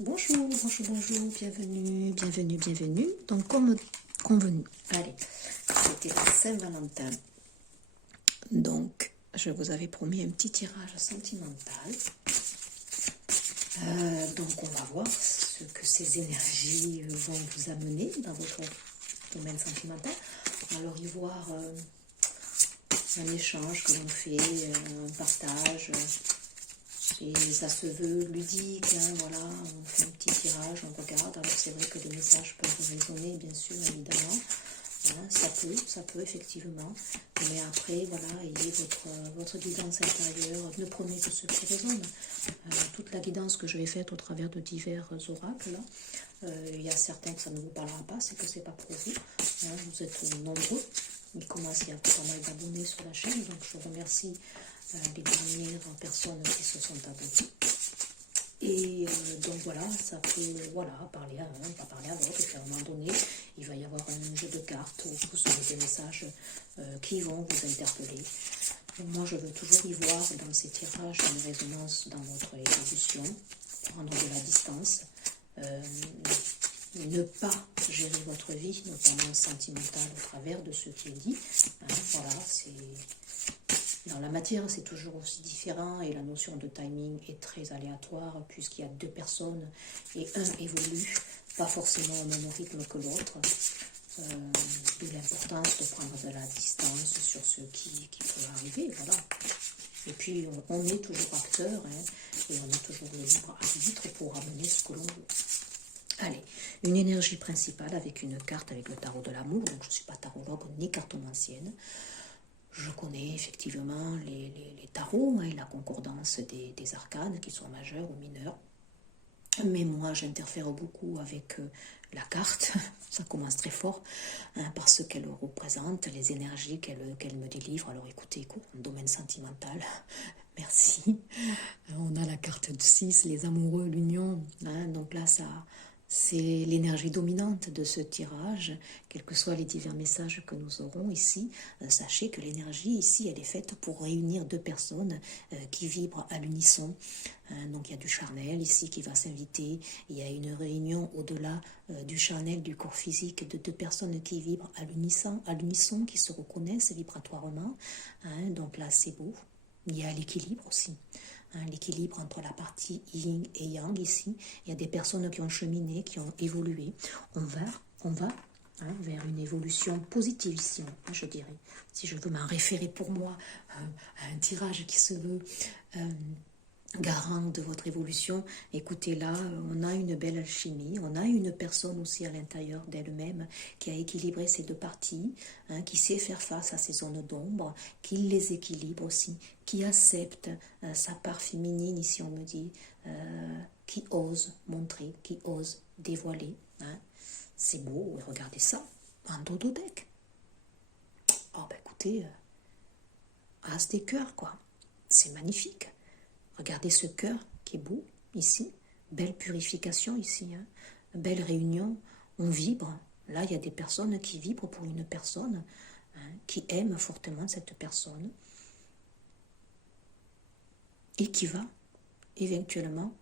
Bonjour, bonjour, bonjour, bienvenue, bienvenue, bienvenue. Donc, comme convenu, allez, c'était la Saint-Valentin. Donc, je vous avais promis un petit tirage sentimental. Donc, on va voir ce que ces énergies vont vous amener dans votre domaine sentimental. Alors, y voir un échange que l'on fait, un partage. Et ça se veut ludique, hein, voilà, on fait un petit tirage, on regarde. Alors c'est vrai que les messages peuvent résonner, bien sûr, évidemment. Hein, ça peut effectivement. Mais après, voilà, ayez votre guidance intérieure. Ne prenez que ce qui résonne. Toute la guidance que je vais faire au travers de divers oracles, là, il y a certains que ça ne vous parlera pas, c'est que c'est pas pour vous. Hein, vous êtes nombreux. Il commence à y avoir pas mal d'abonnés sur la chaîne, donc je remercie les dernières personnes qui se sont abonnées. Et donc voilà, ça peut parler à un, pas parler à l'autre, et puis à un moment donné, il va y avoir un jeu de cartes où vous aurez des messages qui vont vous interpeller. Donc moi, je veux toujours y voir dans ces tirages une résonance dans votre évolution, prendre de la distance, ne pas gérer votre vie, notamment sentimentale, au travers de ce qui est dit. Hein, voilà, c'est... Dans la matière, c'est toujours aussi différent et la notion de timing est très aléatoire puisqu'il y a deux personnes et un évolue, pas forcément au même rythme que l'autre. D'où l'importance de prendre de la distance sur ce qui peut arriver, voilà. Et puis, on est toujours acteur, hein, et on est toujours libre arbitre pour amener ce que l'on veut. Allez, une énergie principale avec une carte avec le tarot de l'amour. Donc, je ne suis pas tarologue ni cartomancienne. Je connais effectivement les tarots et la concordance des arcanes qui sont majeurs ou mineurs. Mais moi, j'interfère beaucoup avec la carte. Ça commence très fort hein, parce qu'elle représente les énergies qu'elle me délivre. Alors écoutez, en domaine sentimental, merci. On a la carte de 6, les amoureux, l'union. Hein, donc là, c'est l'énergie dominante de ce tirage, quels que soient les divers messages que nous aurons ici. Sachez que l'énergie ici, elle est faite pour réunir deux personnes qui vibrent à l'unisson. Donc il y a du charnel ici qui va s'inviter. Il y a une réunion au-delà du charnel, du corps physique, de deux personnes qui vibrent à l'unisson, qui se reconnaissent vibratoirement. Hein, donc là, c'est beau. Il y a l'équilibre aussi. Hein, l'équilibre entre la partie yin et yang ici. Il y a des personnes qui ont cheminé, qui ont évolué. On va hein, vers une évolution positive ici, je dirais. Si je veux m'en référer pour moi à un tirage qui se veut garant de votre évolution, écoutez là, on a une belle alchimie, on a une personne aussi à l'intérieur d'elle-même qui a équilibré ces deux parties, hein, qui sait faire face à ces zones d'ombre, qui les équilibre aussi, qui accepte sa part féminine, ici on me dit, qui ose montrer, qui ose dévoiler. Hein. C'est beau, regardez ça, un dodo deck. Oh ben écoutez, as des cœurs quoi, c'est magnifique. Regardez ce cœur qui est beau ici, belle purification ici, hein. Belle réunion, on vibre. Là, il y a des personnes qui vibrent pour une personne, hein, qui aiment fortement cette personne et qui va éventuellement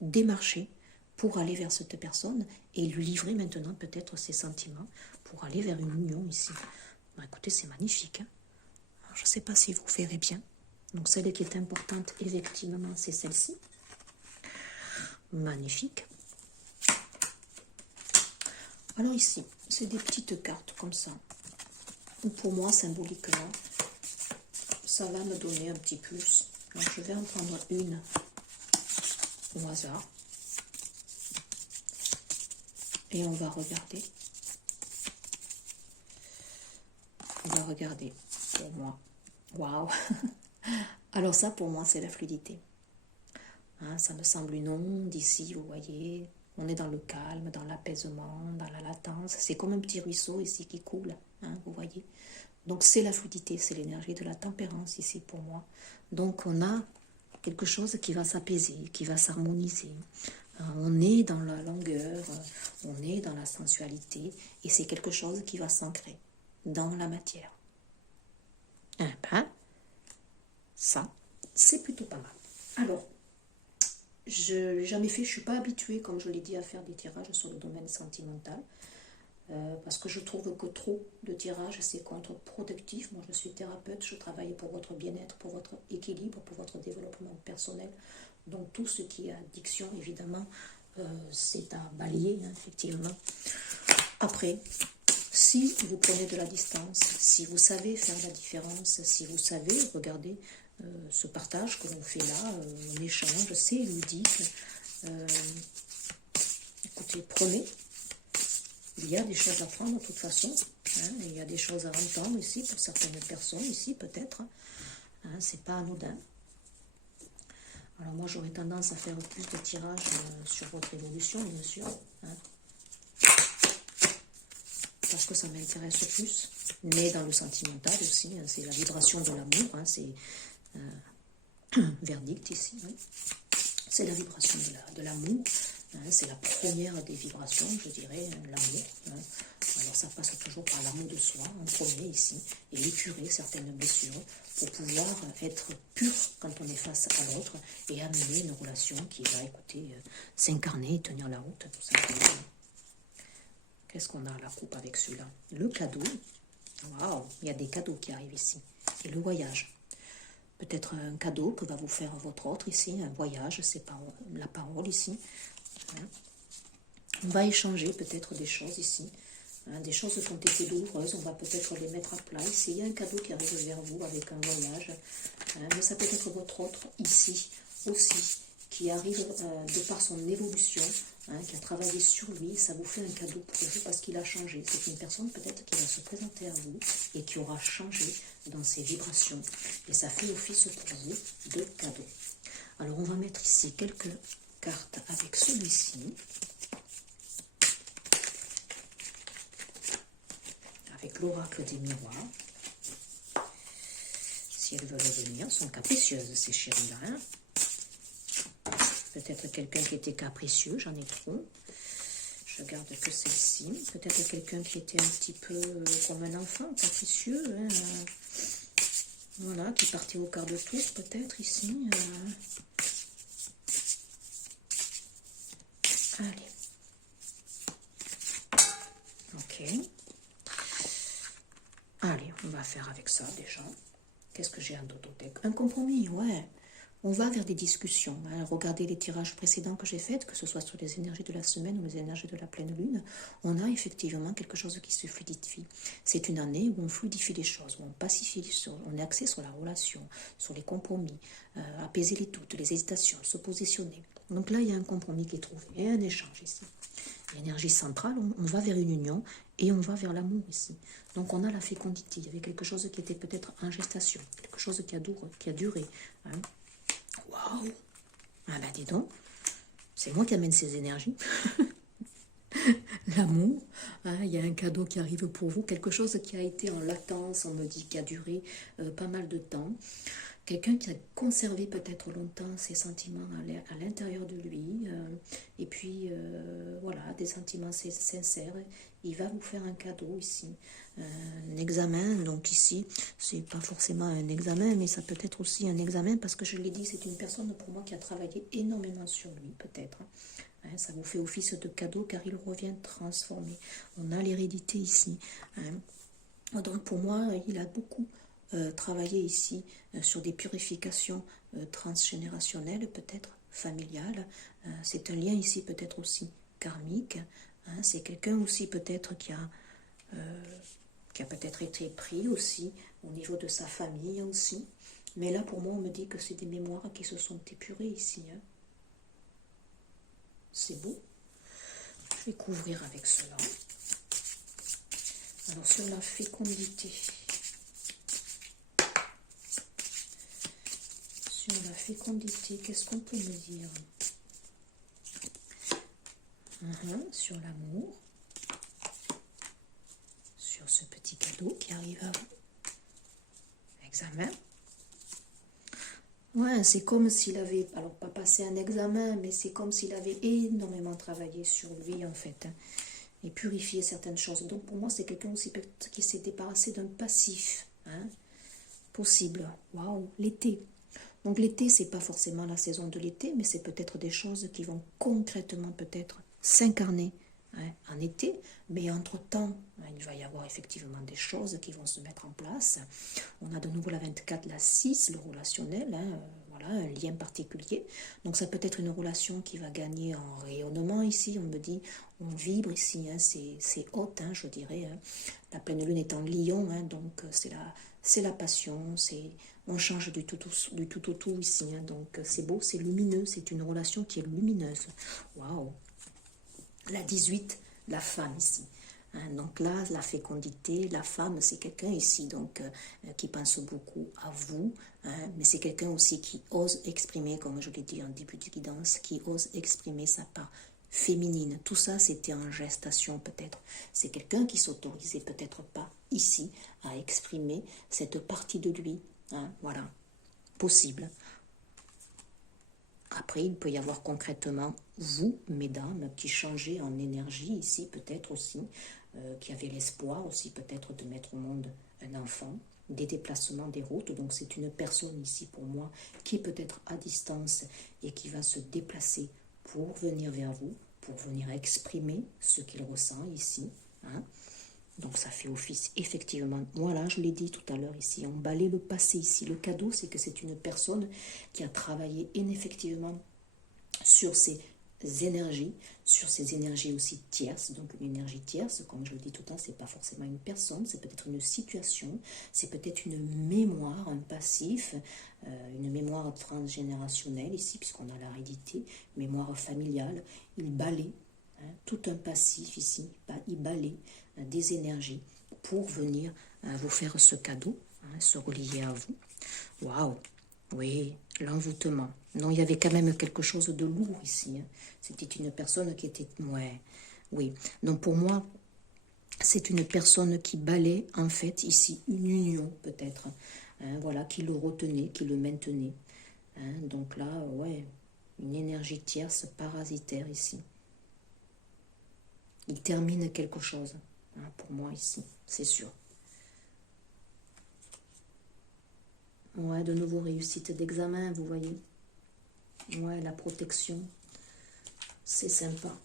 démarcher pour aller vers cette personne et lui livrer maintenant peut-être ses sentiments pour aller vers une union ici. Ben, écoutez, c'est magnifique. Hein. Alors, je ne sais pas si vous verrez bien. Donc celle qui est importante, effectivement, c'est celle-ci. Magnifique. Alors ici, c'est des petites cartes comme ça. Pour moi, symboliquement, ça va me donner un petit plus. Donc je vais en prendre une au hasard. Et on va regarder. On va regarder pour moi. Waouh. Alors ça, pour moi, c'est la fluidité. Hein, ça me semble une onde ici, vous voyez. On est dans le calme, dans l'apaisement, dans la latence. C'est comme un petit ruisseau ici qui coule, hein, vous voyez. Donc c'est la fluidité, c'est l'énergie de la tempérance ici pour moi. Donc on a quelque chose qui va s'apaiser, qui va s'harmoniser. On est dans la longueur, on est dans la sensualité, et c'est quelque chose qui va s'ancrer dans la matière. Ben, ça, c'est plutôt pas mal. Alors, Je l'ai jamais fait, je ne suis pas habituée, comme je l'ai dit, à faire des tirages sur le domaine sentimental. Parce que je trouve que trop de tirages, c'est contre-productif. Moi, je suis thérapeute, je travaille pour votre bien-être, pour votre équilibre, pour votre développement personnel. Donc, tout ce qui est addiction, évidemment, c'est à balayer, hein, effectivement. Après, si vous prenez de la distance, si vous savez faire la différence, si vous savez, regardez ce partage que l'on fait là, un échange, c'est ludique. Écoutez, prenez. Il y a des choses à prendre de toute façon. Hein, il y a des choses à entendre ici pour certaines personnes ici peut-être. Hein, c'est pas anodin. Alors moi j'aurais tendance à faire plus de tirages sur votre évolution bien sûr. Hein, parce que ça m'intéresse plus. Mais dans le sentimental aussi, hein, c'est la vibration de l'amour. Hein, c'est verdict ici. Hein. C'est la vibration de l'amour. Hein, c'est la première des vibrations, je dirais, l'amour. Hein. Alors ça passe toujours par l'amour de soi, en premier ici, et épurer certaines blessures pour pouvoir être pur quand on est face à l'autre et amener une relation qui va, écouter, s'incarner et tenir la route, tout simplement. Qu'est-ce qu'on a à la coupe avec celui-là? Le cadeau. Waouh, il y a des cadeaux qui arrivent ici. Et le voyage. Peut-être un cadeau que va vous faire votre autre ici, un voyage, c'est la parole ici. On va échanger peut-être des choses ici, hein, des choses qui ont été douloureuses, on va peut-être les mettre à plat ici. Il y a un cadeau qui arrive vers vous avec un voyage, hein, mais ça peut être votre autre ici aussi, qui arrive de par son évolution, hein, qui a travaillé sur lui, ça vous fait un cadeau pour vous parce qu'il a changé. C'est une personne peut-être qui va se présenter à vous et qui aura changé dans ses vibrations. Et ça fait office pour vous de cadeau. Alors on va mettre ici quelques cartes avec celui-ci. Avec l'oracle des miroirs. Si elles veulent venir, sont capricieuses ces chéris-là. Hein. Peut-être quelqu'un qui était capricieux, j'en ai trop. Je garde que celle-ci. Peut-être quelqu'un qui était un petit peu comme un enfant, capricieux. Hein. Voilà, qui partait au quart de tour, peut-être ici. Allez. Ok. Allez, on va faire avec ça déjà. Qu'est-ce que j'ai en dodothèque? Un compromis, ouais. On va vers des discussions. Hein. Regardez les tirages précédents que j'ai faits, que ce soit sur les énergies de la semaine ou les énergies de la pleine lune. On a effectivement quelque chose qui se fluidifie. C'est une année où on fluidifie les choses, où on pacifie les choses, on est axé sur la relation, sur les compromis, apaiser les doutes, les hésitations, se positionner. Donc là, il y a un compromis qui est trouvé et un échange ici. L'énergie centrale, on va vers une union et on va vers l'amour ici. Donc on a la fécondité. Il y avait quelque chose qui était peut-être en gestation, quelque chose qui a duré. Hein. Waouh! Ah ben dis donc, c'est moi qui amène ces énergies. L'amour, hein, il y a un cadeau qui arrive pour vous, quelque chose qui a été en latence, on me dit, qui a duré pas mal de temps. Quelqu'un qui a conservé peut-être longtemps ses sentiments à l'intérieur de lui, et puis voilà, des sentiments sincères. Il va vous faire un cadeau ici, un examen. Donc ici, c'est pas forcément un examen, mais ça peut être aussi un examen parce que je l'ai dit, c'est une personne pour moi qui a travaillé énormément sur lui, peut-être. Hein, ça vous fait office de cadeau car il revient transformé. On a l'hérédité ici. Hein. Donc pour moi, il a beaucoup travailler ici sur des purifications transgénérationnelles, peut-être familiales. C'est un lien ici peut-être aussi karmique. Hein. C'est quelqu'un aussi peut-être qui a peut-être été pris aussi au niveau de sa famille aussi. Mais là pour moi on me dit que c'est des mémoires qui se sont épurées ici. Hein. C'est beau. Je vais couvrir avec cela. Alors sur la fécondité. Sur la fécondité, qu'est-ce qu'on peut me dire? Sur l'amour, sur ce petit cadeau qui arrive à vous. Examen. Ouais, c'est comme s'il avait, alors pas passé un examen, mais c'est comme s'il avait énormément travaillé sur lui en fait, hein, et purifié certaines choses. Donc pour moi, c'est quelqu'un aussi qui s'est débarrassé d'un passif, hein, possible. Waouh, l'été. Donc l'été, c'est pas forcément la saison de l'été, mais c'est peut-être des choses qui vont concrètement peut-être s'incarner en été, mais entre-temps, il va y avoir effectivement des choses qui vont se mettre en place. On a de nouveau la 24, la 6, le relationnel, voilà, un lien particulier. Donc ça peut être une relation qui va gagner en rayonnement ici, on me dit, on vibre ici, c'est haute, je dirais. La pleine lune est en lion, donc c'est la passion, on change du tout au tout ici, donc c'est beau, c'est lumineux, c'est une relation qui est lumineuse. Waouh! La 18, la femme ici. Donc là, la fécondité, la femme, c'est quelqu'un ici donc qui pense beaucoup à vous, mais c'est quelqu'un aussi qui ose exprimer, comme je l'ai dit en début de guidance, qui ose exprimer sa part féminine. Tout ça, c'était en gestation peut-être. C'est quelqu'un qui s'autorisait peut-être pas ici à exprimer cette partie de lui. Voilà, possible. Après, il peut y avoir concrètement vous, mesdames, qui changez en énergie ici, peut-être aussi, qui avez l'espoir aussi peut-être de mettre au monde un enfant, des déplacements, des routes. Donc c'est une personne ici pour moi qui est peut-être à distance et qui va se déplacer pour venir vers vous, pour venir exprimer ce qu'il ressent ici. Donc ça fait office, effectivement. Voilà, je l'ai dit tout à l'heure ici, on balaye le passé ici. Le cadeau, c'est que c'est une personne qui a travaillé effectivement sur ses énergies aussi tierces. Donc une énergie tierce, comme je le dis tout le temps, c'est pas forcément une personne, c'est peut-être une situation, c'est peut-être une mémoire, un passif, une mémoire transgénérationnelle ici, puisqu'on a l'hérédité, mémoire familiale. Il balaye tout un passif ici, il balaye des énergies pour venir vous faire ce cadeau, se relier à vous. Waouh! Oui, l'envoûtement. Non, il y avait quand même quelque chose de lourd ici. C'était une personne qui était... Ouais, oui. Donc pour moi, c'est une personne qui balaie en fait ici une union peut-être. Voilà, qui le retenait, qui le maintenait. Donc là, ouais, une énergie tierce parasitaire ici. Il termine quelque chose, pour moi ici, c'est sûr. Ouais, de nouveau réussite d'examen, vous voyez. Ouais, la protection, c'est sympa.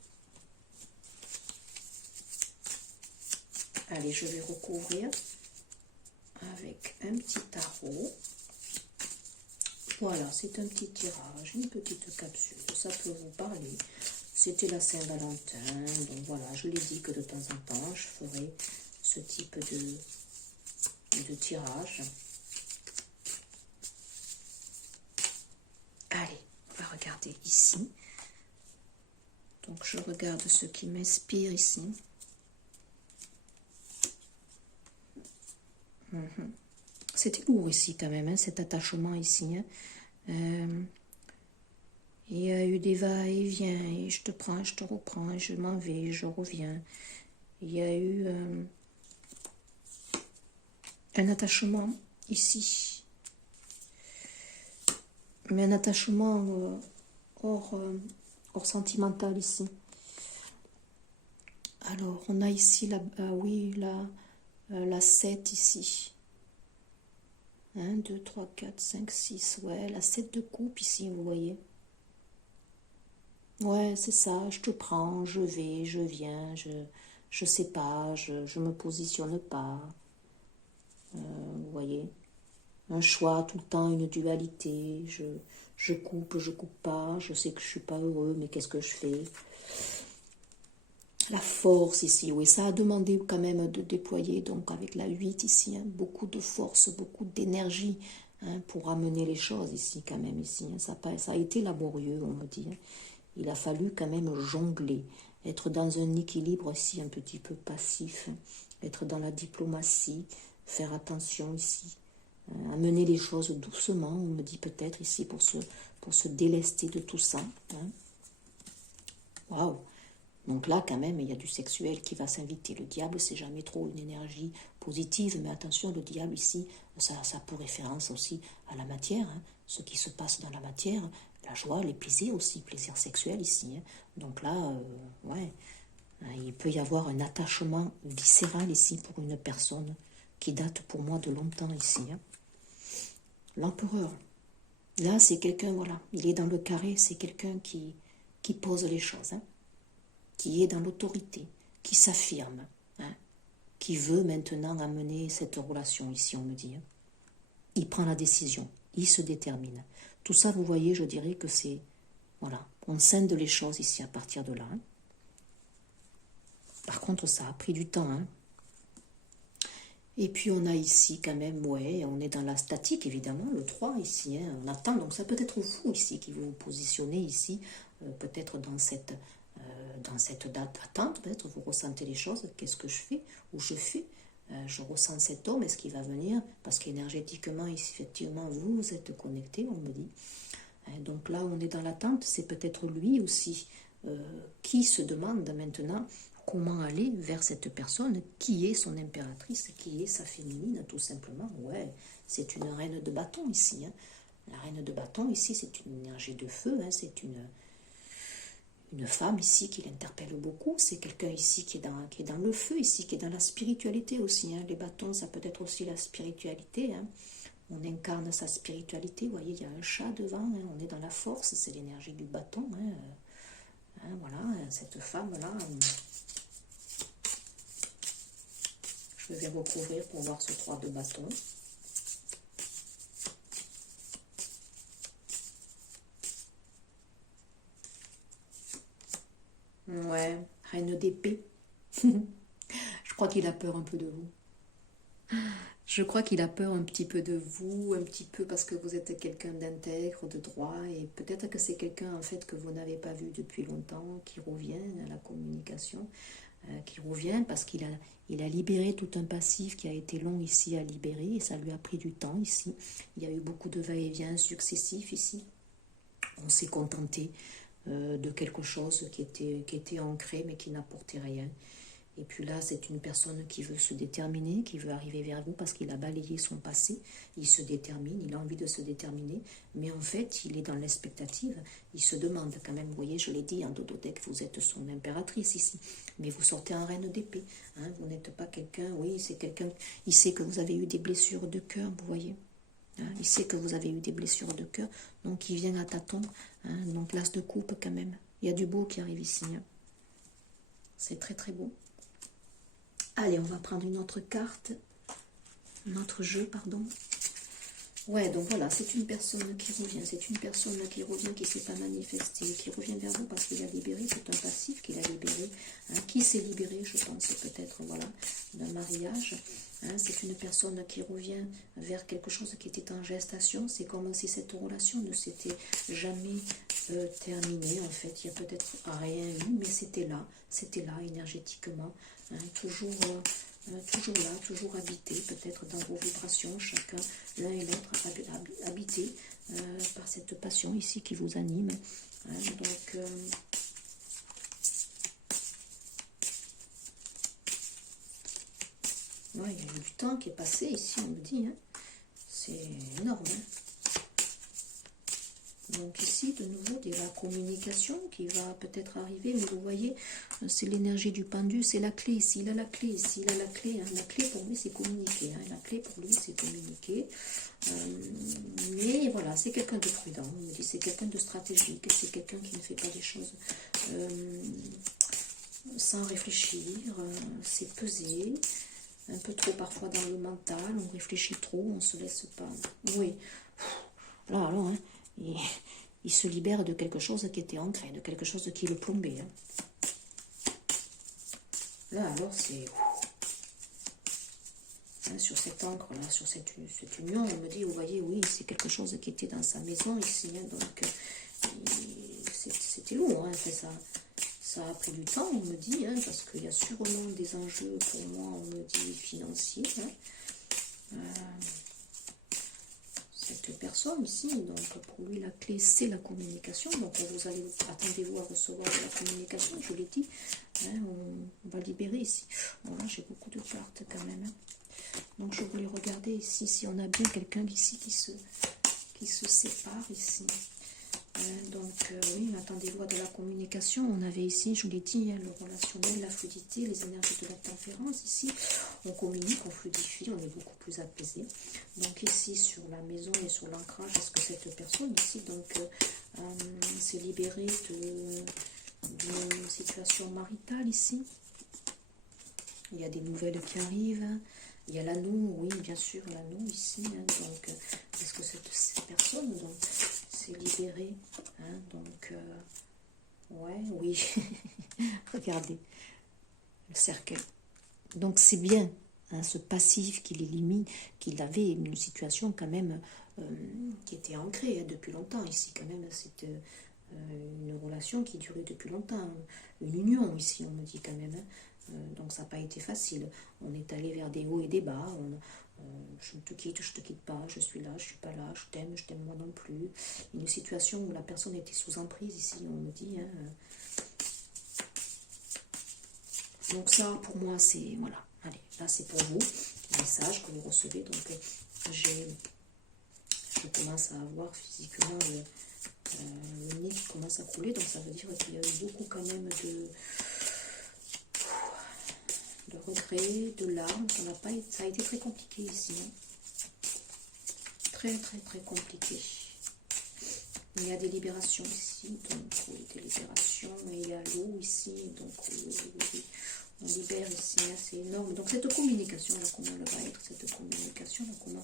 Allez, je vais recouvrir avec un petit tarot. Voilà, c'est un petit tirage, une petite capsule, ça peut vous parler. C'était la Saint-Valentin, donc voilà, je l'ai dit que de temps en temps, je ferai ce type de tirage. Allez, on va regarder ici. Donc je regarde ce qui m'inspire ici. C'était lourd ici quand même, cet attachement ici. Il y a eu des va-et-vient, et je te prends, je te reprends, je m'en vais, je reviens. Il y a eu un attachement ici. Mais un attachement hors sentimental ici. Alors, on a ici la 7 ici. 1, 2, 3, 4, 5, 6. Ouais, la 7 de coupe ici, vous voyez. Ouais, c'est ça, je te prends, je vais, je viens, je sais pas, je me positionne pas. Vous voyez. Un choix tout le temps, une dualité. Je coupe pas, je sais que je suis pas heureux, mais qu'est-ce que je fais? La force ici, oui, ça a demandé quand même de déployer, donc avec la 8 ici, beaucoup de force, beaucoup d'énergie pour amener les choses ici quand même, ici. Ça a été laborieux, on me dit. Il a fallu quand même jongler, être dans un équilibre ici un petit peu passif, être dans la diplomatie, faire attention ici, amener les choses doucement, on me dit peut-être ici, pour se délester de tout ça. Waouh! Donc là, quand même, il y a du sexuel qui va s'inviter. Le diable, c'est jamais trop une énergie positive, mais attention, le diable ici, ça peut référence aussi à la matière, ce qui se passe dans la matière, la joie, les plaisirs aussi, plaisirs sexuels ici. Donc là, ouais, il peut y avoir un attachement viscéral ici pour une personne qui date pour moi de longtemps ici. L'empereur. Là, c'est quelqu'un, voilà, il est dans le carré, c'est quelqu'un qui pose les choses, hein, qui est dans l'autorité, qui s'affirme, hein, qui veut maintenant amener cette relation ici, on me dit. Hein. Il prend la décision, il se détermine. Tout ça, vous voyez, je dirais que c'est, voilà, on scinde les choses ici à partir de là. Hein. Par contre, ça a pris du temps, hein. Et puis on a ici quand même, ouais, on est dans la statique évidemment, le 3 ici, hein, on attend, donc ça peut être vous ici qui vous positionnez ici, peut-être dans cette date d'attente, peut-être vous ressentez les choses, qu'est-ce que je fais, ou je fais, je ressens cet homme, est-ce qu'il va venir, parce qu'énergétiquement, ici, effectivement, vous êtes connecté, on me dit. Donc là, on est dans l'attente, c'est peut-être lui aussi qui se demande maintenant comment aller vers cette personne qui est son impératrice, qui est sa féminine, tout simplement. Ouais, c'est une reine de bâton ici. Hein. La reine de bâton ici, c'est une énergie de feu, hein, c'est une femme ici qui l'interpelle beaucoup. C'est quelqu'un ici qui est dans le feu, ici, qui est dans la spiritualité aussi. Hein. Les bâtons, ça peut être aussi la spiritualité. Hein. On incarne sa spiritualité. Vous voyez, il y a un chat devant. Hein. On est dans la force, c'est l'énergie du bâton. Hein. Hein, voilà, cette femme-là. Je vais recouvrir pour voir ce 3 de bâton. Ouais, reine d'épée. Je crois qu'il a peur un peu de vous. Je crois qu'il a peur un petit peu de vous, un petit peu parce que vous êtes quelqu'un d'intègre, de droit, et peut-être que c'est quelqu'un en fait que vous n'avez pas vu depuis longtemps, qui revient à la communication, qui revient parce qu'il a libéré tout un passif qui a été long ici à libérer, et ça lui a pris du temps ici. Il y a eu beaucoup de va-et-vient successifs ici. On s'est contenté de quelque chose qui était ancré mais qui n'apportait rien. Et puis là, c'est une personne qui veut se déterminer, qui veut arriver vers vous parce qu'il a balayé son passé. Il se détermine, il a envie de se déterminer, mais en fait, il est dans l'expectative. Il se demande quand même, vous voyez, je l'ai dit, en dodothèque, vous êtes son impératrice ici, mais vous sortez en reine d'épée. Hein, vous n'êtes pas quelqu'un, oui, c'est quelqu'un, il sait que vous avez eu des blessures de cœur, vous voyez. Hein, il sait que vous avez eu des blessures de cœur, donc il vient à tâtons. Hein, donc l'as de coupe quand même. Il y a du beau qui arrive ici. Hein. C'est très très beau. Allez, on va prendre une autre carte. Un autre jeu, pardon. Ouais, donc voilà, c'est une personne qui revient. C'est une personne qui revient, qui ne s'est pas manifestée, qui revient vers vous parce qu'il a libéré tout un passif qu'il a libéré. Hein, qui s'est libéré, je pense, peut-être, voilà, d'un mariage. Hein, c'est une personne qui revient vers quelque chose qui était en gestation. C'est comme si cette relation ne s'était jamais terminée. En fait, il n'y a peut-être rien eu, mais c'était là, énergétiquement. Hein, toujours là, toujours habité, peut-être dans vos vibrations, chacun, l'un et l'autre, habité par cette passion ici qui vous anime. Hein, donc, ouais, il y a eu du temps qui est passé ici, on me dit. Hein. C'est énorme. Hein. Donc ici, de nouveau, de la communication qui va peut-être arriver, mais vous voyez, c'est l'énergie du pendu, c'est la clé. S'il a la clé, s'il a la clé, hein, la clé pour lui, c'est communiquer. Hein, la clé pour lui, c'est communiquer. Mais voilà, c'est quelqu'un de prudent. On me dit, c'est quelqu'un de stratégique, c'est quelqu'un qui ne fait pas des choses sans réfléchir, c'est peser. Un peu trop parfois dans le mental, on réfléchit trop, on se laisse pas. Oui, là alors, hein. Il se libère de quelque chose qui était ancré, de quelque chose qui le plombait. Hein. Là, alors, c'est... Hein, sur cette encre, là, sur cette union, on me dit, vous voyez, oui, c'est quelque chose qui était dans sa maison ici. Hein, donc, c'était lourd. Hein, ça a pris du temps, on me dit, hein, parce qu'il y a sûrement des enjeux, pour moi, on me dit, financiers. Hein. Cette personne ici, donc pour lui la clé c'est la communication, donc vous allez, attendez-vous à recevoir de la communication, je l'ai dit, hein, on va libérer ici. Bon là j'ai beaucoup de cartes quand même, hein. Donc je voulais regarder ici si on a bien quelqu'un ici qui se sépare ici. Oui, attendez-vous à de la communication. On avait ici, je vous l'ai dit, le relationnel, la fluidité, les énergies de la tempérance. Ici, on communique, on fluidifie, on est beaucoup plus apaisé. Donc ici, sur la maison et sur l'ancrage, est-ce que cette personne ici s'est libérée d'une situation maritale ici? Il y a des nouvelles qui arrivent. Il y a l'anneau, oui, bien sûr, l'anneau ici. Donc, est-ce que cette personne s'est libérée? Ouais, oui. Regardez, le cercle. Donc, c'est bien, ce passif qu'il élimine, qu'il avait une situation quand même qui était ancrée depuis longtemps ici. Quand même, c'était une relation qui durait depuis longtemps. Une union ici, on me dit quand même. Donc ça n'a pas été facile. On est allé vers des hauts et des bas. Je te quitte, je te quitte pas, je suis là, je suis pas là, je t'aime moi non plus. Une situation où la personne était sous emprise ici, on me dit. Donc ça, pour moi, c'est... Voilà, allez, là c'est pour vous, le message que vous recevez. Donc je commence à avoir physiquement le nez qui commence à couler. Donc ça veut dire qu'il y a eu beaucoup quand même de regrets, de larmes. Ça a été très compliqué ici. Très, très, très compliqué. Il y a des libérations ici. Donc, oui, des libérations. Et il y a l'eau ici. Donc, oui, on libère ici. C'est énorme. Donc, cette communication, là, comment elle va être? Cette communication, là, comment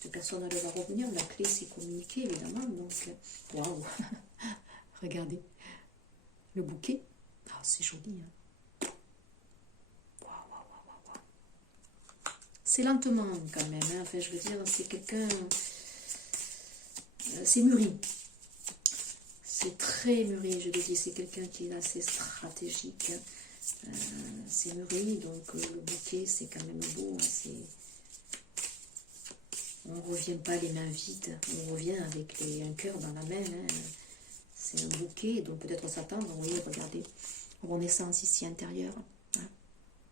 cette personne, elle va revenir? La clé, c'est communiquer, évidemment. Donc, waouh. Regardez. Le bouquet. Ah, c'est joli, hein. C'est lentement quand même, hein. Enfin, je veux dire, c'est quelqu'un, c'est mûri, c'est très mûri, je le dis, c'est quelqu'un qui est assez stratégique, c'est mûri, donc le bouquet c'est quand même beau, hein. On ne revient pas les mains vides, on revient avec un cœur dans la main, hein. C'est un bouquet, donc peut-être s'attendre, vous voyez, regardez, renaissance ici intérieure.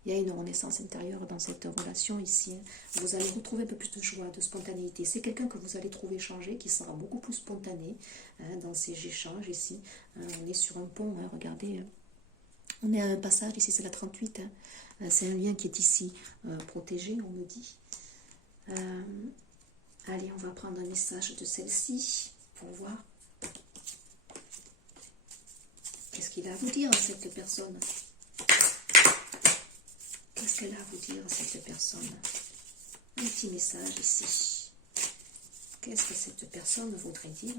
Il y a une renaissance intérieure dans cette relation ici. Vous allez retrouver un peu plus de joie, de spontanéité. C'est quelqu'un que vous allez trouver changé, qui sera beaucoup plus spontané dans ces échanges ici. On est sur un pont, regardez. On est à un passage, ici c'est la 38. C'est un lien qui est ici protégé, on me dit. Allez, on va prendre un message de celle-ci pour voir. Qu'est-ce qu'il a à vous dire à cette personne ? Qu'est-ce qu'elle a à vous dire, cette personne? Un petit message ici. Qu'est-ce que cette personne voudrait dire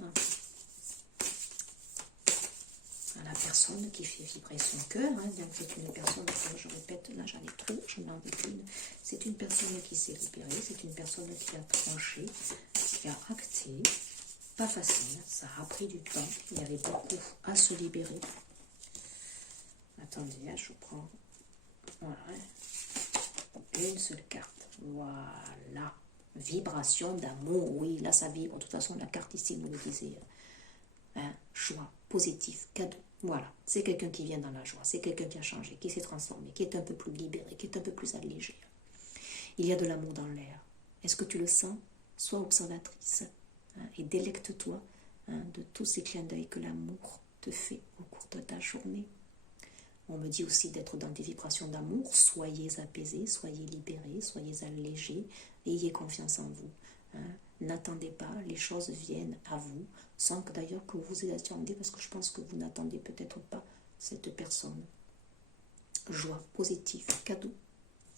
à la personne qui fait vibrer son cœur, bien que c'est une personne, comme je répète, là j'en ai trop, j'en ai envie d'une. C'est une personne qui s'est libérée, c'est une personne qui a tranché, qui a acté. Pas facile, ça a pris du temps, il y avait beaucoup à se libérer. Attendez, je prends... Voilà. Une seule carte. Voilà. Vibration d'amour. Oui, là, ça vibre. De toute façon, la carte ici nous le disait. Joie, positif, cadeau. Voilà. C'est quelqu'un qui vient dans la joie. C'est quelqu'un qui a changé, qui s'est transformé, qui est un peu plus libéré, qui est un peu plus allégé. Il y a de l'amour dans l'air. Est-ce que tu le sens? Sois observatrice. Et délecte-toi de tous ces clins d'œil que l'amour te fait au cours de ta journée. On me dit aussi d'être dans des vibrations d'amour. Soyez apaisés, soyez libérés, soyez allégés. Ayez confiance en vous. N'attendez pas, les choses viennent à vous, sans que d'ailleurs que vous y attendiez, parce que je pense que vous n'attendez peut-être pas cette personne. Joie, positif, cadeau.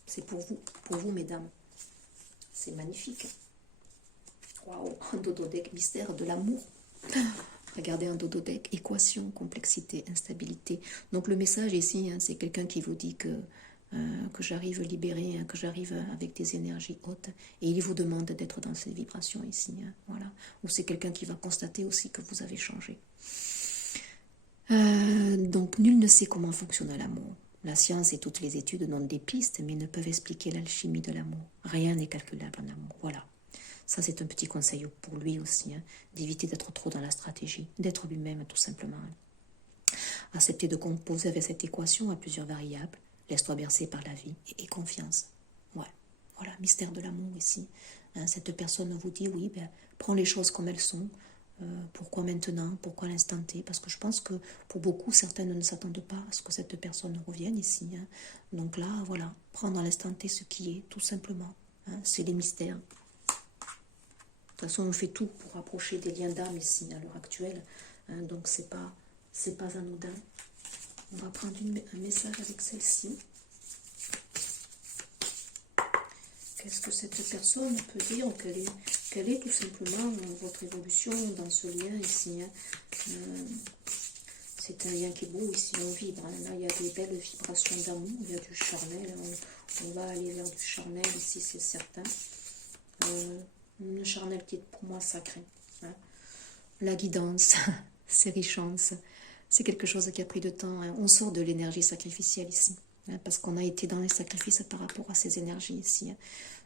C'est pour vous mesdames. C'est magnifique. Waouh, un dodo deck, mystère de l'amour. Regardez un dodo deck, équation, complexité, instabilité. Donc le message ici, c'est quelqu'un qui vous dit que j'arrive libéré, que j'arrive avec des énergies hautes. Et il vous demande d'être dans ces vibrations ici. Voilà. Ou c'est quelqu'un qui va constater aussi que vous avez changé. Donc nul ne sait comment fonctionne l'amour. La science et toutes les études donnent des pistes, mais ne peuvent expliquer l'alchimie de l'amour. Rien n'est calculable en amour. Voilà. Ça, c'est un petit conseil pour lui aussi, d'éviter d'être trop dans la stratégie, d'être lui-même tout simplement. Accepter de composer avec cette équation à plusieurs variables, laisse-toi bercer par la vie et confiance. Ouais, voilà, mystère de l'amour ici. Cette personne vous dit, oui, prends les choses comme elles sont, Pourquoi maintenant? Pourquoi à l'instant T? Parce que je pense que pour beaucoup, certaines ne s'attendent pas à ce que cette personne revienne ici. Hein. Donc là, voilà, prendre à l'instant T ce qui est, tout simplement. Hein. C'est les mystères. De toute façon, on fait tout pour rapprocher des liens d'âme ici, à l'heure actuelle. Hein. Donc c'est pas anodin. On va prendre un message avec celle-ci. Qu'est-ce que cette personne peut dire? Quelle est tout simplement votre évolution dans ce lien ici? Hein. C'est un lien qui est beau ici, on vibre. Hein. Là, il y a des belles vibrations d'amour, il y a du charnel. On va aller vers du charnel ici, c'est certain. Le charnel qui est pour moi sacré. Hein. La guidance, c'est richance. C'est quelque chose qui a pris de temps. Hein. On sort de l'énergie sacrificielle ici. Parce qu'on a été dans les sacrifices par rapport à ces énergies ici.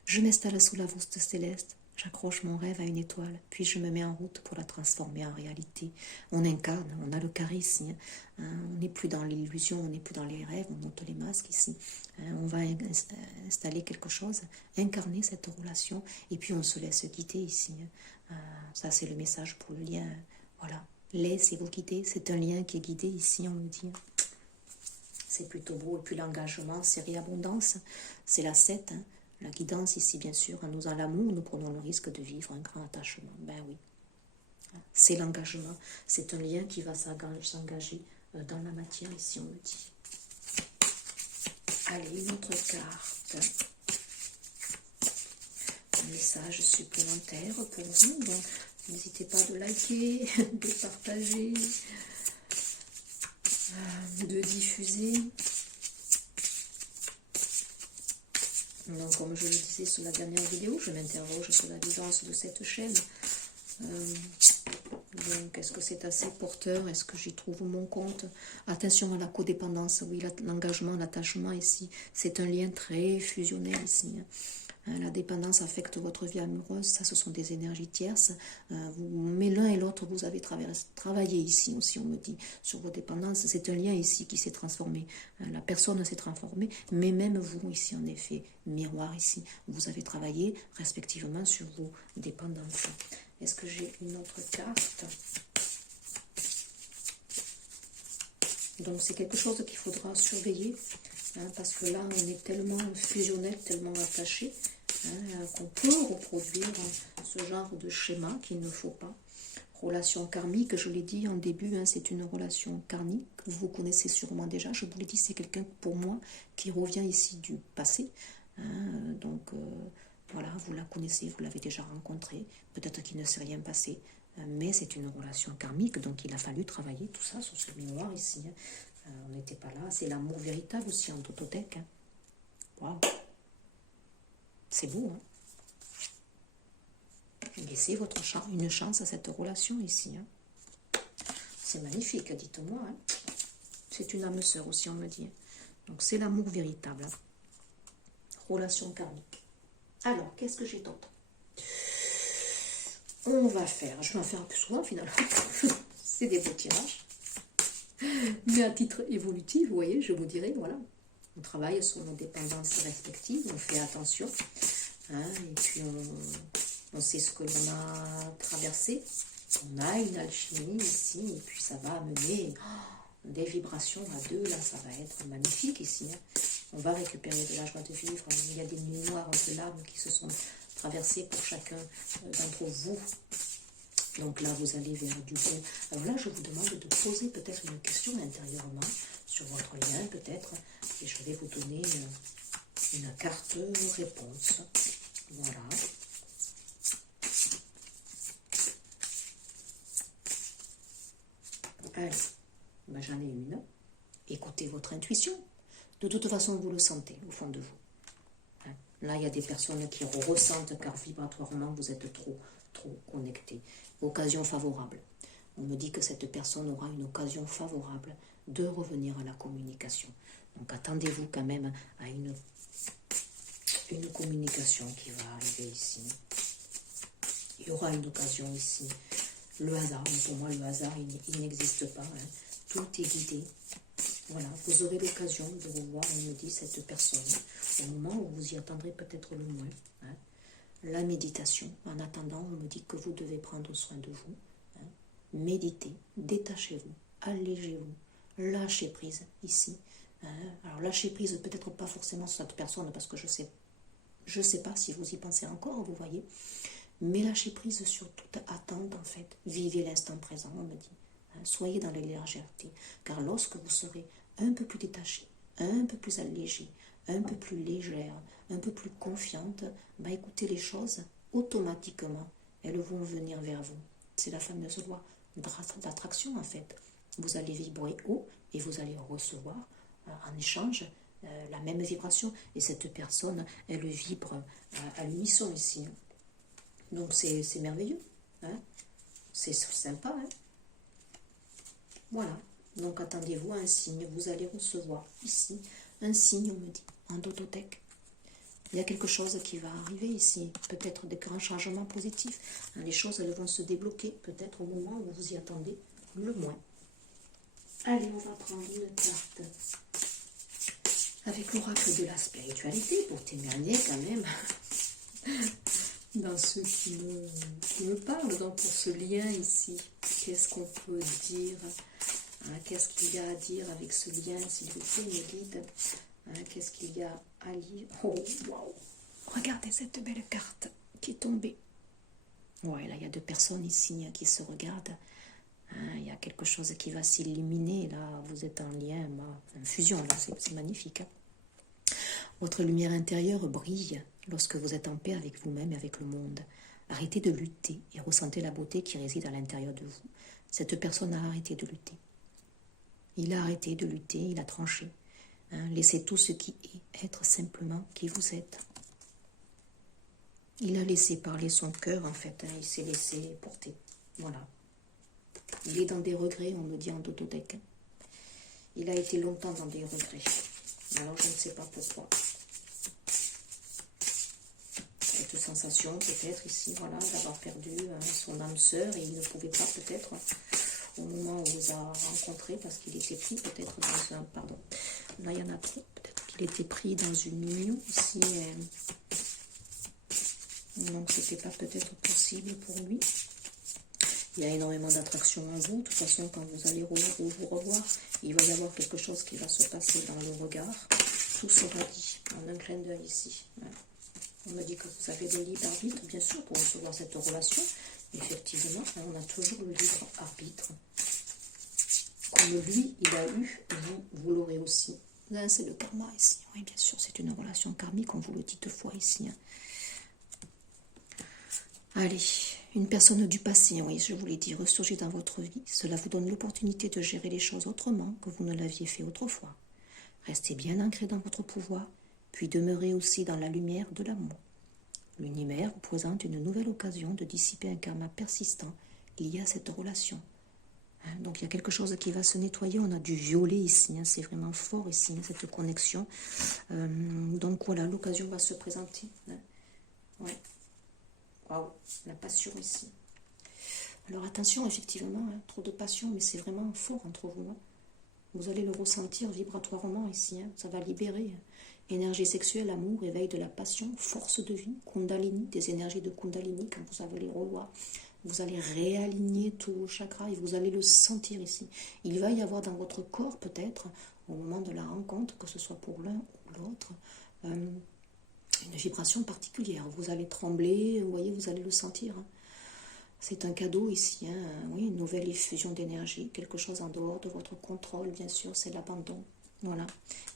Je m'installe sous la voûte céleste, j'accroche mon rêve à une étoile, puis je me mets en route pour la transformer en réalité. On incarne, on a le charisme, on n'est plus dans l'illusion, on n'est plus dans les rêves, on ôte les masques ici. On va installer quelque chose, incarner cette relation, et puis on se laisse guider ici. Ça c'est le message pour le lien, voilà. Laissez-vous guider, c'est un lien qui est guidé ici, on me dit. C'est plutôt beau. Et puis l'engagement, c'est réabondance. C'est la 7. Hein. La guidance ici, bien sûr. Nous, en l'amour, nous prenons le risque de vivre un grand attachement. Ben oui. C'est l'engagement. C'est un lien qui va s'engager dans la matière, ici, on le dit. Allez, une autre carte. Un message supplémentaire pour vous. Donc, n'hésitez pas de liker, de partager, de diffuser. Donc, comme je le disais sur la dernière vidéo, je m'interroge sur la vivance de cette chaîne. Donc, est-ce que c'est assez porteur? Est-ce que j'y trouve mon compte? Attention à la codépendance. Oui, l'engagement, l'attachement ici, c'est un lien très fusionnel ici. La dépendance affecte votre vie amoureuse, ça ce sont des énergies tierces, mais l'un et l'autre vous avez travaillé ici aussi, on me dit, sur vos dépendances, c'est un lien ici qui s'est transformé, la personne s'est transformée, mais même vous ici en effet, miroir ici, vous avez travaillé respectivement sur vos dépendances. Est-ce que j'ai une autre carte? Donc c'est quelque chose qu'il faudra surveiller, hein, parce que là on est tellement fusionnel, tellement attaché, hein, qu'on peut reproduire ce genre de schéma qu'il ne faut pas. Relation karmique, je l'ai dit en début, hein, c'est une relation karmique, vous connaissez sûrement déjà, je vous l'ai dit, c'est quelqu'un pour moi qui revient ici du passé, hein, donc voilà, vous la connaissez, vous l'avez déjà rencontrée, peut-être qu'il ne s'est rien passé, mais c'est une relation karmique, donc il a fallu travailler tout ça sur ce mémoire ici. Hein. On n'était pas là, c'est l'amour véritable aussi en Tototech. Hein. Waouh, c'est beau. Hein. Laissez une chance à cette relation ici. Hein. C'est magnifique, dites-moi. Hein. C'est une âme sœur aussi, on me dit. Donc c'est l'amour véritable. Hein. Relation karmique. Alors, qu'est-ce que j'ai d'autre? On va faire, je vais en faire un peu souvent finalement, c'est des beaux tirages, mais à titre évolutif, vous voyez, je vous dirais, voilà, on travaille sur nos dépendances respectives, on fait attention, hein, et puis on sait ce que l'on a traversé, on a une alchimie ici, et puis ça va amener des vibrations à deux, là ça va être magnifique ici, hein. On va récupérer de la joie de vivre, il y a des nuits noires de larmes qui se sont traversées pour chacun d'entre vous. Donc là, vous allez vers du bon. Alors là, je vous demande de poser peut-être une question intérieurement sur votre lien, peut-être, et je vais vous donner une carte réponse. Voilà. Allez, ben, j'en ai une. Écoutez votre intuition. De toute façon, vous le sentez au fond de vous. Hein? Là, il y a des personnes qui ressentent car vibratoirement, vous êtes trop connectés. Occasion favorable. On me dit que cette personne aura une occasion favorable de revenir à la communication. Donc, attendez-vous quand même à une communication qui va arriver ici. Il y aura une occasion ici. Le hasard, mais pour moi, le hasard, il n'existe pas. Hein. Tout est guidé. Voilà, vous aurez l'occasion de revoir, on me dit, cette personne au moment où vous y attendrez peut-être le moins. Hein. La méditation, en attendant, on me dit que vous devez prendre soin de vous. Hein. méditez, détachez-vous, allégez-vous, lâchez prise ici. Alors lâchez prise peut-être pas forcément sur cette personne parce que je sais pas si vous y pensez encore, vous voyez, mais lâchez prise sur toute attente en fait. Vivez l'instant présent, on me dit. Soyez dans la légèreté, car lorsque vous serez un peu plus détaché, un peu plus allégé, un peu plus légère, un peu plus confiante, bah écoutez, les choses, automatiquement, elles vont venir vers vous. C'est la fameuse loi d'attraction en fait. Vous allez vibrer haut et vous allez recevoir en échange la même vibration. Et cette personne, elle vibre à l'unisson ici. Donc c'est merveilleux. Hein, c'est sympa. Hein. Voilà. Donc attendez-vous à un signe. Vous allez recevoir ici un signe, on me dit, en dotothèque. Il y a quelque chose qui va arriver ici, peut-être des grands changements positifs. Les choses, elles vont se débloquer, peut-être au moment où vous y attendez le moins. Allez, on va prendre une carte avec l'oracle de la spiritualité pour témoigner quand même dans ceux qui me parlent, donc pour ce lien ici. Qu'est-ce qu'on peut dire? Qu'est-ce qu'il y a à dire avec ce lien, s'il vous plaît, mes guides? Qu'est-ce qu'il y a à lire? Oh, waouh! Regardez cette belle carte qui est tombée. Ouais, là, il y a deux personnes ici qui se regardent. Il y a quelque chose qui va s'illuminer. Là, vous êtes en lien, en fusion, là, c'est magnifique. Votre lumière intérieure brille lorsque vous êtes en paix avec vous-même et avec le monde. Arrêtez de lutter et ressentez la beauté qui réside à l'intérieur de vous. Cette personne a arrêté de lutter. Il a arrêté de lutter, il a tranché. Laissez tout ce qui est être simplement qui vous êtes. Il a laissé parler son cœur, en fait. Il s'est laissé porter. Voilà. Il est dans des regrets, on me dit en dotothèque. Il a été longtemps dans des regrets. Alors, je ne sais pas pourquoi. Cette sensation, peut-être, ici, voilà, d'avoir perdu son âme sœur, et il ne pouvait pas, peut-être, au moment où on vous a rencontré, parce qu'il était pris, peut-être, dans un... Pardon. Là, il y en a trop. Peut-être qu'il était pris dans une union, ici. Donc, c'était pas peut-être possible pour lui. Il y a énormément d'attraction en vous. De toute façon, quand vous allez vous revoir, il va y avoir quelque chose qui va se passer dans le regard. Tout sera dit en un clin d'œil ici. On me dit que vous avez le libre arbitre, bien sûr, pour recevoir cette relation. Effectivement, on a toujours le libre arbitre. Comme lui, il a eu, vous l'aurez aussi. Là, c'est le karma ici. Oui, bien sûr, c'est une relation karmique, on vous le dit deux fois ici. Allez, une personne du passé, oui, je vous l'ai dit, ressurgit dans votre vie. Cela vous donne l'opportunité de gérer les choses autrement que vous ne l'aviez fait autrefois. Restez bien ancré dans votre pouvoir, puis demeurez aussi dans la lumière de l'amour. L'univers vous présente une nouvelle occasion de dissiper un karma persistant lié à cette relation. Donc il y a quelque chose qui va se nettoyer, on a du violet ici, c'est vraiment fort ici, cette connexion. Donc voilà, l'occasion va se présenter. Ouais. Waouh, la passion ici. Alors attention, effectivement, trop de passion, mais c'est vraiment fort entre vous. Vous allez le ressentir vibratoirement ici, ça va libérer. Énergie sexuelle, amour, éveil de la passion, force de vie, kundalini, des énergies de kundalini, quand vous allez les revoir. Vous allez réaligner tous vos chakras et vous allez le sentir ici. Il va y avoir dans votre corps, peut-être, au moment de la rencontre, que ce soit pour l'un ou l'autre, une vibration particulière. Vous allez trembler, vous voyez, vous allez le sentir. C'est un cadeau ici, oui, une nouvelle effusion d'énergie, quelque chose en dehors de votre contrôle, bien sûr, c'est l'abandon. Voilà.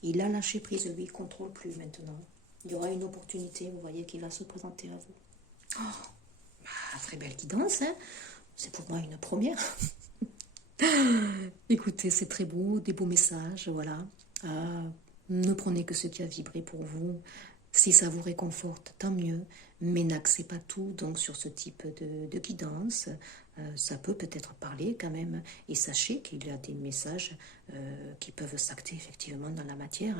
Il a lâché prise, lui, il ne contrôle plus maintenant. Il y aura une opportunité, vous voyez, qui va se présenter à vous. Oh, très belle guidance, c'est pour moi une première. Écoutez, c'est très beau, des beaux messages, voilà. Ne prenez que ce qui a vibré pour vous. Si ça vous réconforte, tant mieux, mais n'axez pas tout donc sur ce type de guidance. Ça peut peut-être parler quand même, et sachez qu'il y a des messages qui peuvent s'acter effectivement dans la matière.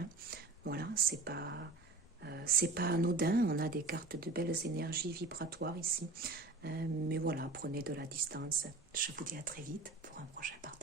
Voilà, c'est pas anodin, on a des cartes de belles énergies vibratoires ici. Mais voilà, prenez de la distance. Je vous dis à très vite pour un prochain partage.